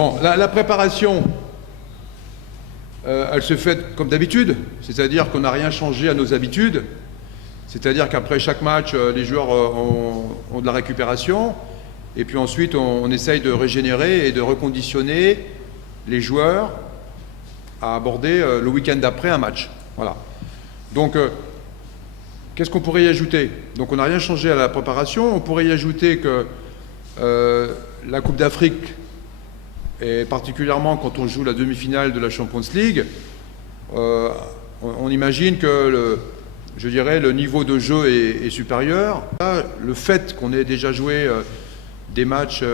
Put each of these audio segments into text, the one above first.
Bon, la préparation, elle se fait comme d'habitude, c'est-à-dire qu'on n'a rien changé à nos habitudes. C'est-à-dire qu'après chaque match, les joueurs ont de la récupération, et puis ensuite on essaye de régénérer et de reconditionner les joueurs à aborder le week-end d'après un match. Voilà. Donc, qu'est-ce qu'on pourrait y ajouter? Donc on n'a rien changé à la préparation. On pourrait y ajouter que la Coupe d'Afrique, et particulièrement quand on joue la demi-finale de la Champions League, on imagine que je dirais, le niveau de jeu est supérieur. Là, le fait qu'on ait déjà joué des matchs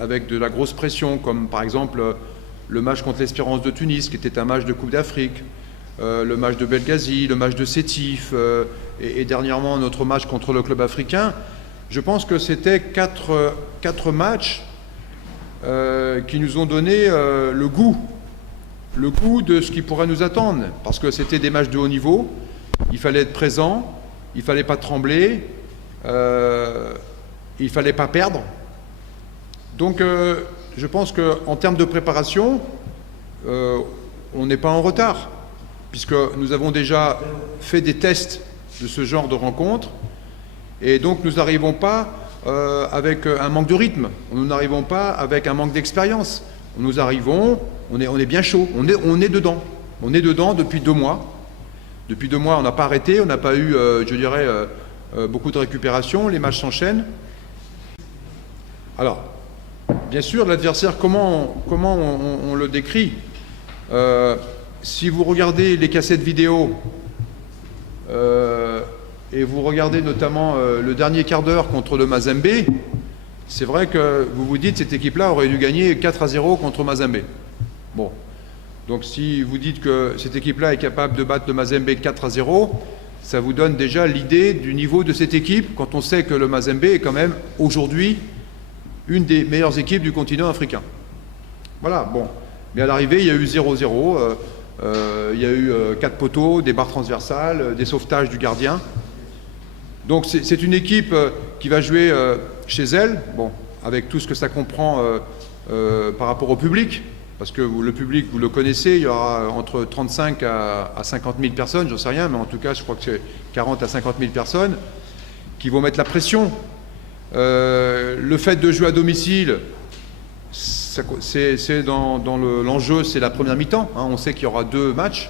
avec de la grosse pression, comme par exemple le match contre l'Espérance de Tunis, qui était un match de Coupe d'Afrique, le match de Benghazi, le match de Sétif, et dernièrement notre match contre le club africain, je pense que c'était quatre matchs qui nous ont donné le goût de ce qui pourrait nous attendre, parce que c'était des matchs de haut niveau. Il fallait être présent, il ne fallait pas trembler, il ne fallait pas perdre. Donc je pense qu'en termes de préparation, on n'est pas en retard, puisque nous avons déjà fait des tests de ce genre de rencontres, et donc nous n'arrivons pas avec un manque de rythme, nous n'arrivons pas avec un manque d'expérience. Nous arrivons, on est bien chaud, on est dedans. On est dedans depuis 2 mois. Depuis 2 mois, on n'a pas arrêté, on n'a pas eu, je dirais, beaucoup de récupération, les matchs s'enchaînent. Alors, bien sûr, l'adversaire, comment on le décrit? Si vous regardez les cassettes vidéo, et vous regardez notamment le dernier quart d'heure contre le Mazembe, c'est vrai que vous vous dites cette équipe-là aurait dû gagner 4-0 contre Mazembe. Bon. Donc si vous dites que cette équipe-là est capable de battre le Mazembe 4-0, ça vous donne déjà l'idée du niveau de cette équipe, quand on sait que le Mazembe est quand même aujourd'hui une des meilleures équipes du continent africain. Voilà, bon. Mais à l'arrivée, il y a eu 0-0, il y a eu 4 poteaux, des barres transversales, des sauvetages du gardien. Donc c'est une équipe qui va jouer chez elle, bon, avec tout ce que ça comprend par rapport au public. Parce que le public, vous le connaissez, il y aura entre 35 à 50 000 personnes, j'en sais rien, mais en tout cas, je crois que c'est 40 à 50 000 personnes qui vont mettre la pression. Le fait de jouer à domicile, c'est dans l'enjeu, c'est la première mi-temps. Hein, on sait qu'il y aura 2 matchs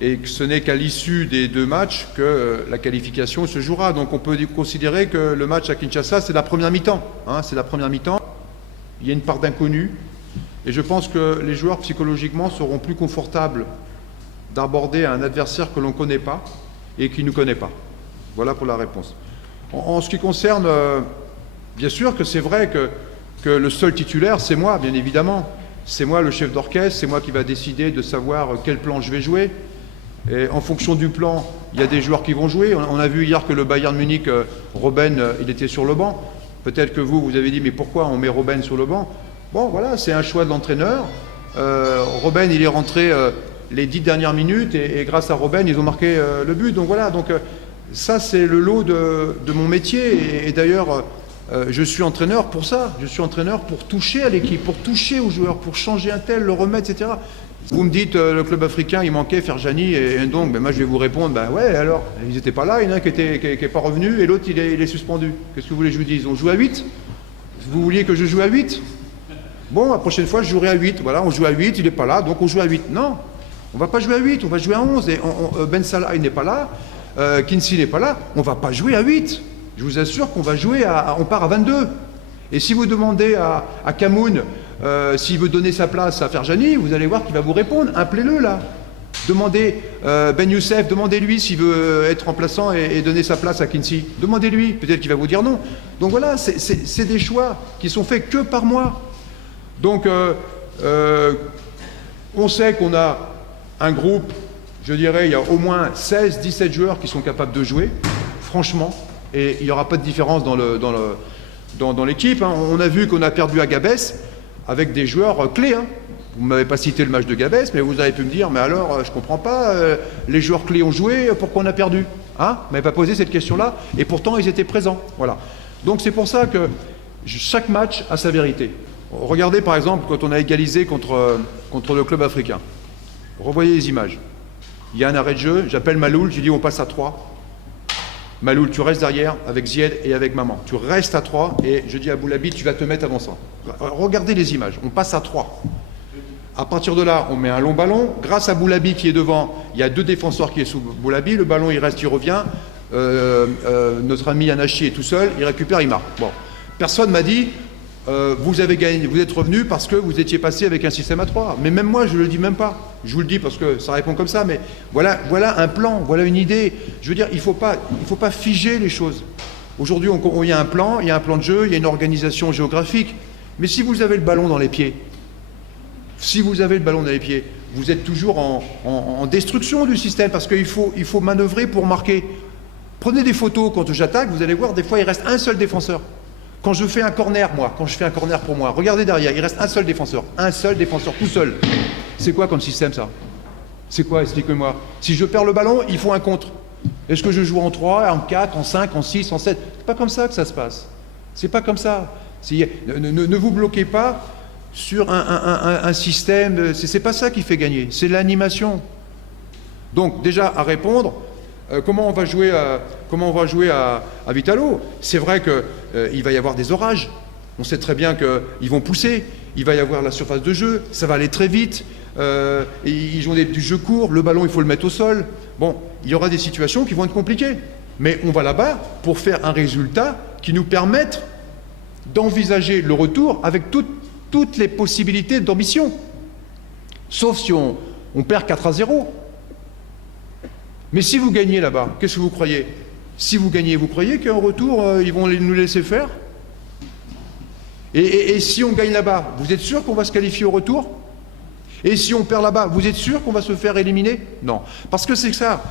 et que ce n'est qu'à l'issue des 2 matchs que la qualification se jouera. Donc on peut considérer que le match à Kinshasa, c'est la première mi-temps. Hein, c'est la première mi-temps. Il y a une part d'inconnu. Et je pense que les joueurs, psychologiquement, seront plus confortables d'aborder un adversaire que l'on ne connaît pas et qui ne nous connaît pas. Voilà pour la réponse. En ce qui concerne, bien sûr que c'est vrai que le seul titulaire, c'est moi, bien évidemment. C'est moi le chef d'orchestre, c'est moi qui va décider de savoir quel plan je vais jouer. Et en fonction du plan, il y a des joueurs qui vont jouer. On a vu hier que le Bayern Munich, Robben, il était sur le banc. Peut-être que vous avez dit, mais pourquoi on met Robben sur le banc? Bon, voilà, c'est un choix de l'entraîneur. Robben, il est rentré les 10 dernières minutes et grâce à Robben, ils ont marqué le but. Donc voilà, donc ça, c'est le lot de mon métier. Et d'ailleurs, je suis entraîneur pour ça. Je suis entraîneur pour toucher à l'équipe, pour toucher aux joueurs, pour changer un tel, le remettre, etc. Vous me dites, le club africain, il manquait Ferjani et donc, ben moi, je vais vous répondre, ben ouais, alors, ils n'étaient pas là, il y en a un qui n'est pas revenu et l'autre, il est suspendu. Qu'est-ce que vous voulez que je vous dise? On joue à 8? Vous vouliez que je joue à 8? Bon, la prochaine fois, je jouerai à 8. Voilà, on joue à 8, il n'est pas là, donc on joue à 8. Non, on ne va pas jouer à 8, on va jouer à 11. Et Ben Salah, il n'est pas là, Kinsey n'est pas là, on ne va pas jouer à 8. Je vous assure qu'on va jouer on part à 22. Et si vous demandez à Camoun s'il veut donner sa place à Ferjani, vous allez voir qu'il va vous répondre. Appelez-le là. Demandez Ben Youssef, demandez-lui s'il veut être remplaçant et donner sa place à Kinsey. Demandez-lui, peut-être qu'il va vous dire non. Donc voilà, c'est des choix qui sont faits que par moi. Donc, on sait qu'on a un groupe, je dirais, il y a au moins 16-17 joueurs qui sont capables de jouer, franchement, et il n'y aura pas de différence dans l'équipe. Hein. On a vu qu'on a perdu à Gabès avec des joueurs clés. Hein. Vous ne m'avez pas cité le match de Gabès, mais vous avez pu me dire, mais alors, je ne comprends pas, les joueurs clés ont joué, pourquoi on a perdu? Hein? Vous ne m'avez pas posé cette question-là, et pourtant, ils étaient présents. Voilà. Donc, c'est pour ça que chaque match a sa vérité. Regardez par exemple quand on a égalisé contre le club africain. Revoyez les images. Il y a un arrêt de jeu, j'appelle Maloul, je dis on passe à 3. Maloul, tu restes derrière avec Zied et avec Maman. Tu restes à 3 et je dis à Boulabi, tu vas te mettre avant ça. Regardez les images, on passe à 3. À partir de là, on met un long ballon. Grâce à Boulabi qui est devant, il y a 2 défenseurs qui est sous Boulabi. Le ballon, il reste, il revient. Notre ami Anachi est tout seul, il récupère, il marque. Bon. Personne m'a dit, vous avez gagné, vous êtes revenu parce que vous étiez passé avec un système à 3. Mais même moi, je ne le dis même pas. Je vous le dis parce que ça répond comme ça, mais voilà un plan, voilà une idée. Je veux dire, il ne faut pas figer les choses. Aujourd'hui, il y a un plan de jeu, il y a une organisation géographique. Mais si vous avez le ballon dans les pieds, vous êtes toujours en destruction du système parce qu'il faut manœuvrer pour marquer. Prenez des photos quand j'attaque, vous allez voir, des fois il reste un seul défenseur. Quand je fais un corner pour moi, regardez derrière, il reste un seul défenseur tout seul. C'est quoi comme système ça? C'est quoi? Expliquez-moi. Si je perds le ballon, il faut un contre. Est-ce que je joue en 3, en 4, en 5, en 6, en 7? C'est pas comme ça que ça se passe. C'est pas comme ça. Ne vous bloquez pas sur un système, c'est pas ça qui fait gagner, c'est l'animation. Donc déjà à répondre, comment on va jouer à Vitalo? C'est vrai qu'il va y avoir des orages, on sait très bien qu'ils vont pousser, il va y avoir la surface de jeu, ça va aller très vite, ils jouent du jeu court, le ballon il faut le mettre au sol. Bon, il y aura des situations qui vont être compliquées, mais on va là-bas pour faire un résultat qui nous permette d'envisager le retour avec toutes les possibilités d'ambition. Sauf si on perd 4-0. Mais si vous gagnez là-bas, qu'est-ce que vous croyez? Si vous gagnez, vous croyez qu'en retour, ils vont nous laisser faire? Et si on gagne là-bas, vous êtes sûr qu'on va se qualifier au retour? Et si on perd là-bas, vous êtes sûr qu'on va se faire éliminer? Non. Parce que c'est ça.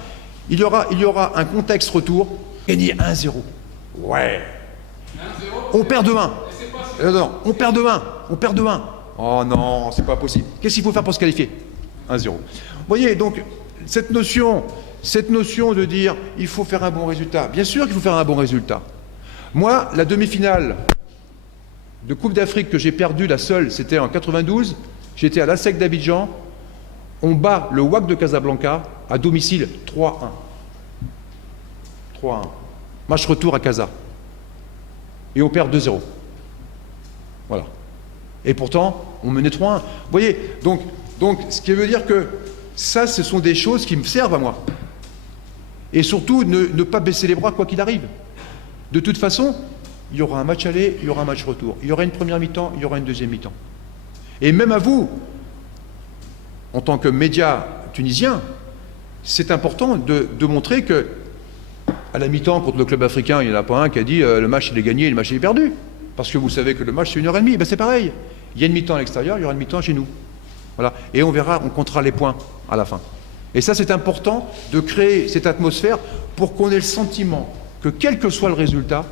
Il y aura un contexte retour, gagner 1-0. Ouais. On perd de 1. Non, on perd de 1. Oh non, c'est pas possible. Qu'est-ce qu'il faut faire pour se qualifier? 1-0. Vous voyez, donc, cette notion de dire il faut faire un bon résultat. Bien sûr qu'il faut faire un bon résultat. Moi, la demi-finale de Coupe d'Afrique que j'ai perdue, la seule, c'était en 92. J'étais à l'ASEC d'Abidjan. On bat le WAC de Casablanca à domicile 3-1. 3-1. Match retour à Casa. Et on perd 2-0. Voilà. Et pourtant, on menait 3-1. Vous voyez, donc, ce qui veut dire que ça, ce sont des choses qui me servent à moi. Et surtout, ne pas baisser les bras quoi qu'il arrive. De toute façon, il y aura un match aller, il y aura un match retour. Il y aura une première mi-temps, il y aura une deuxième mi-temps. Et même à vous, en tant que média tunisien, c'est important de montrer que à la mi-temps, contre le club africain, il n'y en a pas un qui a dit le match il est gagné, le match il est perdu. Parce que vous savez que le match c'est 1h30, ben c'est pareil. Il y a une mi-temps à l'extérieur, il y aura une mi-temps chez nous. Voilà. Et on verra, on comptera les points à la fin. Et ça c'est important de créer cette atmosphère pour qu'on ait le sentiment que quel que soit le résultat,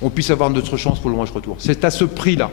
on puisse avoir notre chance pour le match retour. C'est à ce prix-là.